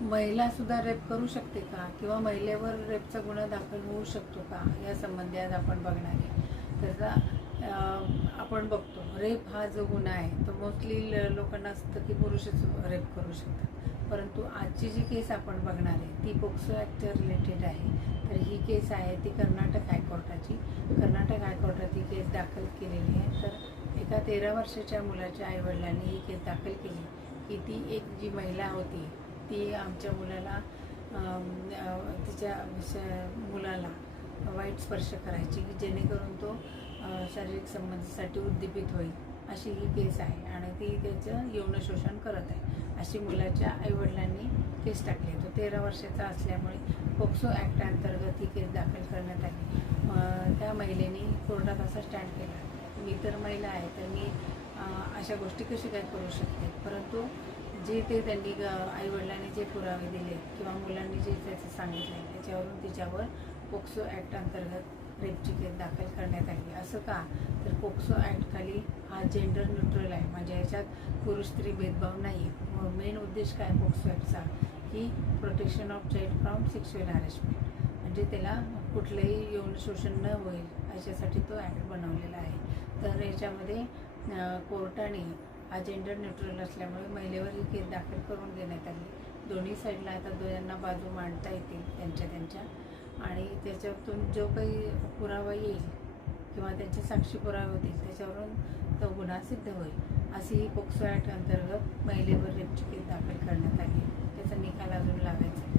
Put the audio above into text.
महिलासुद्धा rape करू शकते का, किंवा महिलेवर रेपचा गुन्हा दाखल होऊ शकतो का, या संबंधी आज आपण बघणार आहे. त्याचा आपण बघतो रेप हा जो गुन्हा आहे तो मोस्टली लोकांना असतं की पुरुषच रेप करू शकतात, परंतु आजची जी केस आपण बघणार आहे ती पोक्सो ॲक्टच्या रिलेटेड आहे. तर ही केस आहे ती कर्नाटक हायकोर्टाची. कर्नाटक हायकोर्टात ही केस दाखल केलेली आहे. तर एका 13 वर्षाच्या मुलाच्या आईवडिलांनी ही केस दाखल केली की ती एक जी महिला होती ती आमच्या मुलाला तिच्या मुलाला वाईट स्पर्श करायची की जेणेकरून तो शारीरिक संबंधासाठी उद्दीपित होईल, अशी ही केस आहे. आणि ती त्याचं यौन शोषण करत आहे अशी मुलाच्या आईवडिलांनी केस टाकली. तो 13 वर्षाचा असल्यामुळे पोक्सो ॲक्ट अंतर्गत ही केस दाखल करण्यात आली. त्या महिलेने कोर्टात असा स्टँड केला, मी तर महिला आहे तर मी अशा गोष्टी कशी काय करू शकते. परंतु जे ते त्यांनी आईवडिलांनी जे पुरावे दिले किंवा मुलांनी जे त्याचं सांगितलं त्याच्यावरून तिच्यावर पोक्सो ॲक्ट अंतर्गत रेपची केस दाखल करण्यात आली. असं का, तर पोक्सो ॲक्टखाली हा जेंडर न्यूट्रल आहे, म्हणजे याच्यात पुरुष स्त्री भेदभाव नाही आहे. मेन उद्देश काय पोक्सो ॲक्टचा की protection of child from sexual harassment, म्हणजे त्याला कुठलंही यौन शोषण न होईल अशासाठी तो ॲक्ट बनवलेला आहे. तर याच्यामध्ये कोर्टाने हा जेंडर न्यूट्रल असल्यामुळे महिलेवर ही केस दाखल करून घेण्यात आली. दोन्ही साईडला आता दोघांना बाजू मांडता येतील त्यांच्या, आणि त्याच्यातून जो काही पुरावा येईल किंवा त्यांचे साक्षी पुरावे होतील त्याच्यावरून तो गुन्हा सिद्ध होईल. अशी ही पोक्सो ॲक्ट अंतर्गत महिलेवर रेपची केस दाखल करण्यात आली. त्याचा निकाल अजून लागायचा.